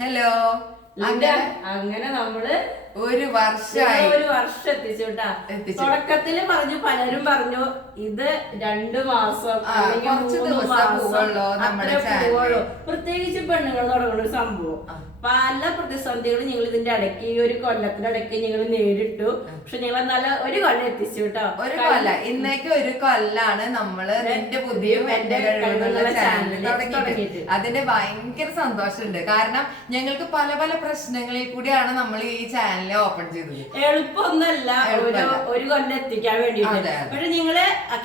Hello അങ്ങനെ നമ്മൾ ഒരു വർഷമായി ഒരു വർഷം എത്തിച്ചു. കേട്ടാ തുടക്കത്തിൽ തുടക്കത്തിൽ പറഞ്ഞു പലരും പറഞ്ഞു ഇത് രണ്ടു മാസം കുറച്ച്. പ്രത്യേകിച്ച് പെണ്ണുങ്ങൾ തുടങ്ങുന്ന ഒരു സംഭവം. പല പ്രതിസന്ധികളും ഞങ്ങൾ ഇതിന്റെ ഇടയ്ക്ക് ഈ ഒരു കൊല്ലത്തിനിടയ്ക്ക് ഞങ്ങൾ നേരിട്ടു. പക്ഷെ ഞങ്ങൾ നല്ല ഒരു കൊല്ലം എത്തിച്ചു കേട്ടോ. ഒരു കൊല്ല. ഇന്നേക്ക് ഒരു കൊല്ലാണ് നമ്മൾ പുതിയും എന്റെ പുതിയ ചാനൽ തുടങ്ങിയിട്ട്. അതിന്റെ ഭയങ്കര സന്തോഷമുണ്ട്. കാരണം ഞങ്ങൾക്ക് പല പല പ്രശ്നങ്ങളിൽ കൂടിയാണ് നമ്മൾ ഈ ചാനൽ ഓപ്പൺ ചെയ്തത് എളുപ്പമൊന്നല്ല ഒരു ഒരു കൊല്ലം എത്തിക്കാൻ വേണ്ടിയിട്ട്. അതെ, അതെ. പക്ഷെ നിങ്ങൾ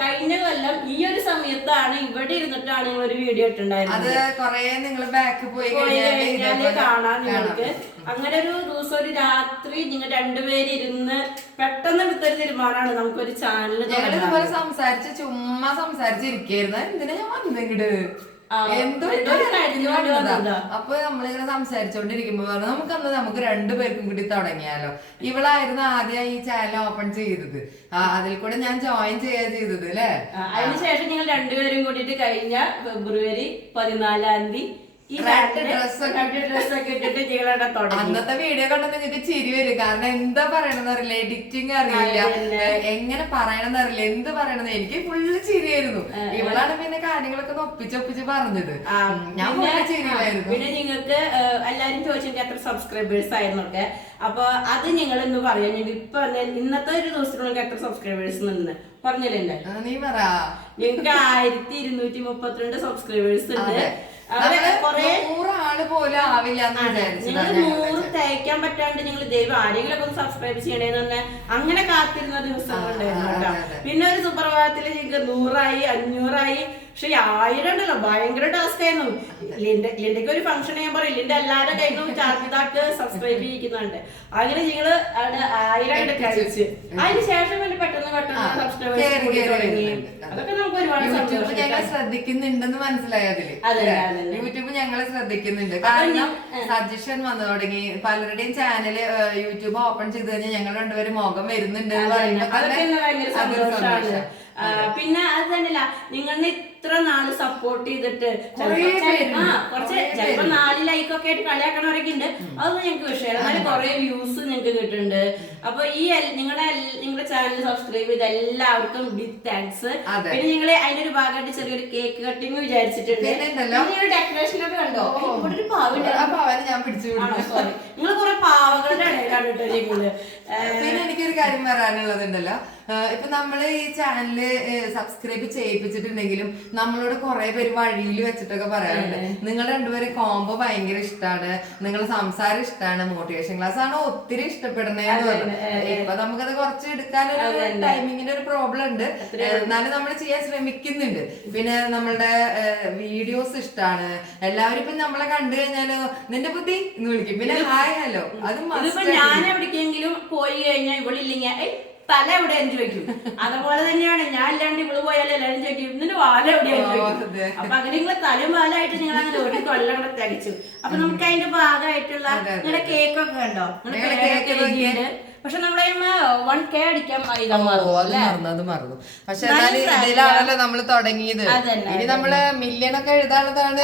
കഴിഞ്ഞ കൊല്ലം ഈ ഒരു സമയത്താണ് ഇവിടെ ഇരുന്നിട്ടാണ് നിങ്ങൾ ഒരു വീഡിയോ അത് ഇട്ടുണ്ടായിരുന്നത് കൊറേ നിങ്ങൾ ബാക്ക് പോയി കഴിഞ്ഞാൽ കാണാൻ നിങ്ങൾക്ക്. അങ്ങനെ ഒരു ദിവസം ഒരു രാത്രി നിങ്ങൾ രണ്ടുപേര് ഇരുന്ന് പെട്ടെന്ന് എടുത്തൊരു തീരുമാനമാണ് നമുക്കൊരു ചാനൽ സംസാരിച്ച് ചുമ്മാ സംസാരിച്ചിരിക്കായിരുന്നു. എന്തിനാ ഞാൻ വന്നിങ്ങട്? ആ, എന്തോ അപ്പൊ നമ്മളിങ്ങനെ സംസാരിച്ചോണ്ടിരിക്കുമ്പോ പറഞ്ഞു നമുക്കന്ന് നമുക്ക് രണ്ടുപേർക്കും കൂടി തുടങ്ങിയാലോ. ഇവളായിരുന്നു ആദ്യം ഈ ചാനൽ ഓപ്പൺ ചെയ്തത്. ആ അതിൽ കൂടെ ഞാൻ ജോയിൻ ചെയ്യാ ചെയ്തത് അല്ലേ അതിനുശേഷം നിങ്ങൾ രണ്ടുപേരും കൂടിയിട്ട് കഴിഞ്ഞ ഫെബ്രുവരി പതിനാലാം തീയതി അന്നത്തെ വീഡിയോ കണ്ട നിങ്ങൾക്ക് ചിരി വരും. കാരണം എന്താ പറയണെന്ന് അറിയില്ല. എഡിറ്റിംഗ് അറിയില്ല. എങ്ങനെ പറയണെന്ന് അറിയില്ല. എന്ത് പറയണെന്ന് എനിക്ക് ഫുള്ള് ചിരിയായിരുന്നു. ഇവളാണ് പിന്നെ കാര്യങ്ങളൊക്കെ ഒപ്പിച്ചൊപ്പിച്ച് പറഞ്ഞത്. ഞാൻ ചിരിയായിരുന്നു. പിന്നെ നിങ്ങൾക്ക് എല്ലാരും ചോദിച്ചെങ്കിൽ എത്ര സബ്സ്ക്രൈബേഴ്സ് ആയിരുന്നൊക്കെ അപ്പൊ അത് നിങ്ങൾ ഇന്ന് പറയാം. ഞങ്ങൾ ഇപ്പൊ ഇന്നത്തെ ഒരു ദിവസത്തിനുള്ളിൽ എത്ര സബ്സ്ക്രൈബേഴ്സ് നിന്ന് പറഞ്ഞില്ലേ നീ പറ. ഞങ്ങൾക്ക് ആയിരത്തി ഇരുന്നൂറ്റി മുപ്പത്തിരണ്ട് സബ്സ്ക്രൈബേഴ്സ് ഉണ്ട്. നൂറാൾ പോലും ആവില്ല നിങ്ങൾ നൂറ് തയ്ക്കാൻ പറ്റാണ്ട് നിങ്ങൾ ദൈവം ആരെങ്കിലും ഒക്കെ സബ്സ്ക്രൈബ് ചെയ്യണേന്ന് പറഞ്ഞാൽ അങ്ങനെ കാത്തിരുന്ന ദിവസങ്ങളുണ്ടായിരുന്നു. പിന്നെ ഒരു സുപ്രഭാതത്തിൽ നിങ്ങൾക്ക് നൂറായി അഞ്ഞൂറായി. പക്ഷെ ഈ ആയിരം ഉണ്ടല്ലോ ഭയങ്കര ടാസ്ക് ആയിരുന്നു. ലിന്റെക്ക് ഒരു ഫംഗ്ഷൻ ഞാൻ പറയും ലിൻഡ എല്ലാവരുടെ കയ്യിലും ചാർജാക്ക് സബ്സ്ക്രൈബ് ചെയ്യിക്കുന്നുണ്ട്. അങ്ങനെ നിങ്ങൾ അവിടെ ആയിരം കഴിച്ച് അതിന് ശേഷം യൂട്യൂബ് സന്തോഷം. ശ്രദ്ധിക്കുന്നുണ്ടെന്ന് മനസ്സിലായി അതിൽ. യൂട്യൂബ് ഞങ്ങൾ ശ്രദ്ധിക്കുന്നുണ്ട്. കാരണം സജഷൻ വന്നു തുടങ്ങി. പലരുടെയും ചാനൽ യൂട്യൂബ് ഓപ്പൺ ചെയ്ത് കഴിഞ്ഞാൽ ഞങ്ങൾ രണ്ടുപേരും മുഖം വരുന്നുണ്ട് എന്ന് പിന്നെ അത് തന്നെയല്ല. നിങ്ങളെ ഇത്ര നാൾ സപ്പോർട്ട് ചെയ്തിട്ട് ആ കുറച്ച് കുറേ ചിലപ്പോ. നാല് ലൈക്ക് ഒക്കെ ആയിട്ട് കളിയാക്കണവരൊക്കെ ഉണ്ട് അതൊന്നും ഞങ്ങൾക്ക് വിഷയമില്ല എന്നാലും കുറെ വ്യൂസ് ഞങ്ങൾക്ക് കിട്ടുന്നുണ്ട് അപ്പൊ ഈ നിങ്ങളുടെ നിങ്ങളുടെ ചാനൽ സബ്സ്ക്രൈബ് ചെയ്ത എല്ലാവർക്കും ബിഗ് താങ്ക്സ് പിന്നെ നിങ്ങൾ അതിന്റെ ഒരു ഭാഗമായിട്ട് ചെറിയൊരു കേക്ക് കട്ടിങ് വിചാരിച്ചിട്ടുണ്ട്. ഡെക്കറേഷൻ ഒക്കെ കണ്ടോ? ഇവിടെ ഒരു പാവില്ല. ഞാൻ പിടിച്ചു സോറി നിങ്ങൾ കുറെ പാവങ്ങളുടെ ഇടയിലാണ് കേട്ടോ നിങ്ങൾ പിന്നെ എനിക്കൊരു കാര്യം പറയാനുള്ളതുണ്ടല്ലോ. ഇപ്പൊ നമ്മൾ ഈ ചാനൽ സബ്സ്ക്രൈബ് ചെയ്യിപ്പിച്ചിട്ടുണ്ടെങ്കിലും നമ്മളോട് കുറെ പേര് വഴിയിൽ വെച്ചിട്ടൊക്കെ പറയാറുണ്ട്. നിങ്ങൾ രണ്ടുപേരും കോംബോ ഭയങ്കര ഇഷ്ടമാണ് നിങ്ങളെ സംസാരം ഇഷ്ടമാണ് മോട്ടിവേഷൻ ക്ലാസ് ആണ് ഒത്തിരി ഇഷ്ടപ്പെടുന്നതെന്ന് പറഞ്ഞു. ഇപ്പൊ നമുക്കത് കുറച്ച് എടുക്കാനൊരു ടൈമിങ്ങിന്റെ ഒരു പ്രോബ്ലം ഉണ്ട്. എന്നാലും നമ്മൾ ചെയ്യാൻ ശ്രമിക്കുന്നുണ്ട്. പിന്നെ നമ്മളുടെ വീഡിയോസ് ഇഷ്ടമാണ് എല്ലാവരും ഇപ്പൊ നമ്മളെ കണ്ടു കഴിഞ്ഞാൽ നിന്റെ ബുദ്ധി? എന്ന് വിളിക്കും. പിന്നെ ഹായ് ഹലോ അത് ഇതിപ്പോ ഞാൻ എവിടേക്കെങ്കിലും പോയി കഴിഞ്ഞാൽ ഇവളില്ലെങ്കിൽ ഏയ് തല എവിടെയെന്ന് ചോദിക്കും. അതുപോലെ തന്നെയാണ് ഞാൻ ഇല്ലാണ്ട് ഇവൾ പോയാലും എല്ലാരും ചോദിക്കും ഇതിന്റെ വാല എവിടെ ചോദിക്കും. അപ്പൊ അങ്ങനെ നിങ്ങൾ തലും വാലായിട്ട് നിങ്ങൾ അങ്ങനെ ഒരു കൊല്ലം കൂടെ തികച്ചു അപ്പൊ നമുക്ക് അതിന്റെ ഭാഗമായിട്ടുള്ള നിങ്ങളുടെ കേക്കൊക്കെ ഉണ്ടോ നിങ്ങളുടെ കേക്ക്. പക്ഷെ നമ്മളെ വൺ കെ അടിക്കാൻ അത് മറന്നു പക്ഷെ ഇതിലാണല്ലോ നമ്മൾ തുടങ്ങിയത്. ഇനി നമ്മൾ മില്യൺ ഒക്കെ എഴുതാനുള്ളതാണ്.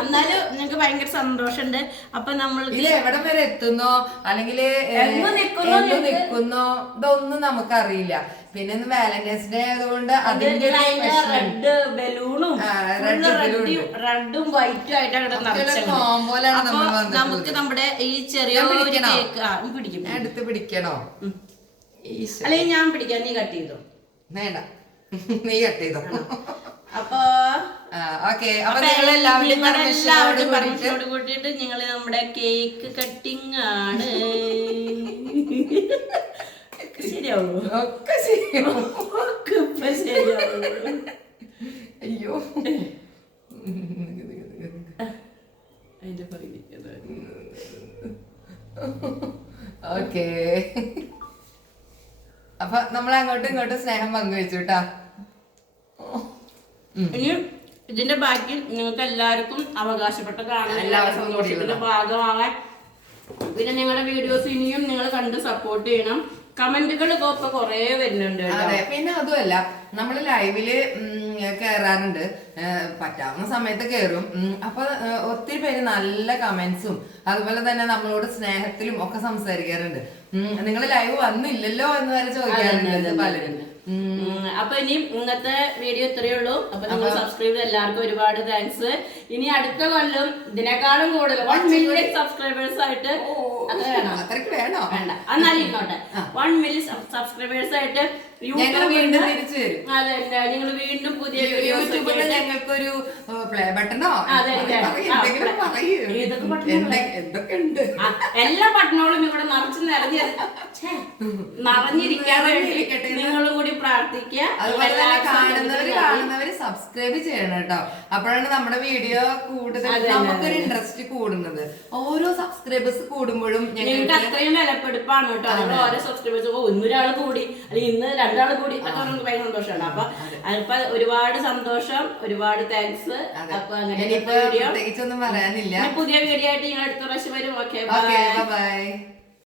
എന്നാലും നിങ്ങൾക്ക് ഭയങ്കര സന്തോഷമുണ്ട്. അപ്പൊ നമ്മൾ ഇത് എവിടം വരെ എത്തുന്നോ? അല്ലെങ്കിൽ? നിൽക്കുന്നോ? ഇതൊന്നും നമുക്കറിയില്ല. പിന്നെ ഇന്ന് വാലന്റൈൻസ് ഡേ ആയതുകൊണ്ട് അതിന്റെ. റെഡ് ബലൂണും. റെഡും വൈറ്റും ആയിട്ട് അവിടെ ഒക്കെയുള്ള combo ലാണ് അപ്പൊ നമ്മൾ വന്നിട്ടുള്ളത്. നമുക്ക് നമ്മുടെ ഈ ചെറിയ? കേക്ക് പിടിക്കും എടുത്ത് പിടിക്കണോ. അല്ലെങ്കിൽ ഞാൻ പിടിക്കാം നീ കട്ട് ചെയ്തോ വേണ്ട നീ കട്ട് ചെയ്തോ അപ്പൊ ഓക്കെ അപ്പൊ പെർമിഷനോട് കൂട്ടിയിട്ട് നിങ്ങൾ നമ്മുടെ കേക്ക് കട്ടിങ് ആണ് ശരിയാവോ ഒക്കെ ശരിയാവും ഒക്കെ ഇപ്പൊ ശരിയാവോ അയ്യോ അതിന്റെ പറയുന്നത് ഓക്കെ അപ്പൊ നമ്മൾ അങ്ങോട്ടും ഇങ്ങോട്ടും സ്നേഹം പങ്കുവെച്ചു കേട്ടാ ഇനി ഇതിന്റെ ബാക്കി നിങ്ങൾക്ക് എല്ലാവർക്കും അവകാശപ്പെട്ടതാണ് എല്ലാവർക്കും ഭാഗമാവാൻ പിന്നെ നിങ്ങളുടെ വീഡിയോസ് ഇനിയും നിങ്ങൾ കണ്ട് സപ്പോർട്ട് ചെയ്യണം. കമന്റുകൾ ഇപ്പൊ കൊറേ വരുന്നുണ്ട് അതെ പിന്നെ അതുമല്ല നമ്മൾ ലൈവിൽ കേറാറുണ്ട്. പറ്റാവുന്ന സമയത്ത് കേറും. അപ്പൊ ഒത്തിരി പേര് നല്ല കമന്റ്സും അതുപോലെ തന്നെ നമ്മളോട് സ്നേഹത്തിലും ഒക്കെ സംസാരിക്കാറുണ്ട്. നിങ്ങൾ ലൈവ് വന്നില്ലല്ലോ എന്ന് വരെ ചോദിക്കാറുണ്ട് പലരും. അപ്പൊ ഇനി ഇന്നത്തെ വീഡിയോ ഇത്രയേ ഉള്ളൂ. അപ്പൊ നിങ്ങൾ സബ്സ്ക്രൈബ് ചെയ്ത എല്ലാവർക്കും ഒരുപാട് താങ്ക്സ് ഇനി അടുത്ത കൊല്ലം ഇതിനേക്കാളും കൂടുതൽ വൺ മില്യൺ സബ്സ്ക്രൈബേഴ്സ് ആയിട്ട് അത് വേണം. അത്രയ്ക്ക് വേണോ? എന്നാലും ഇങ്ങോട്ടെ വൺ മില്യൺ സബ്സ്ക്രൈബേഴ്സ് ആയിട്ട് ഞങ്ങൾ വീണ്ടും തിരിച്ചു വരും. അതെ നിങ്ങൾ വീണ്ടും പുതിയ യൂട്യൂബിൽ ഞങ്ങൾക്കൊരു പ്ലേ ബട്ടണോ അതെ, എന്തൊക്കെ ഉണ്ട്? എല്ലാ പട്ടണങ്ങളും ഇവിടെ നിറച്ച് നിറഞ്ഞ് നിറഞ്ഞിരിക്കാറുണ്ട് നിങ്ങളും കൂടി പ്രാർത്ഥിക്കുക. അതുപോലെ തന്നെ എല്ലാവർക്കും കാണുന്നവര് കാണുന്നവര് സബ്സ്ക്രൈബ് ചെയ്യണം കേട്ടോ. അപ്പോഴാണ് നമ്മുടെ വീഡിയോ കൂടുതൽ നമുക്കൊരു ഇൻട്രസ്റ്റ് കൂടുന്നത്. ഓരോ സബ്സ്ക്രൈബേഴ്സ് കൂടുമ്പോഴും ഞങ്ങൾക്ക് അത്രയും വിലപ്പെടുപ്പാണ് കേട്ടോ. അതുകൊണ്ട് ഓരോ സബ്സ്ക്രൈബേഴ്സ് ഒന്നൊരാൾ കൂടി അല്ലെങ്കിൽ ഇന്ന് രണ്ടാൾ കൂടി അതൊക്കെ നമുക്ക് ഭയങ്കര സന്തോഷമാണ്. അപ്പൊ അതിപ്പോ ഒരുപാട് സന്തോഷം ഒരുപാട് താങ്ക്സ് അപ്പൊ അങ്ങനെ പ്രത്യേകിച്ചൊന്നും പറയാനില്ല. പുതിയ വീഡിയോ ആയിട്ട് ഞാൻ അടുത്ത പ്രാവശ്യം വരും ഓക്കെ ഓക്കെ ബൈ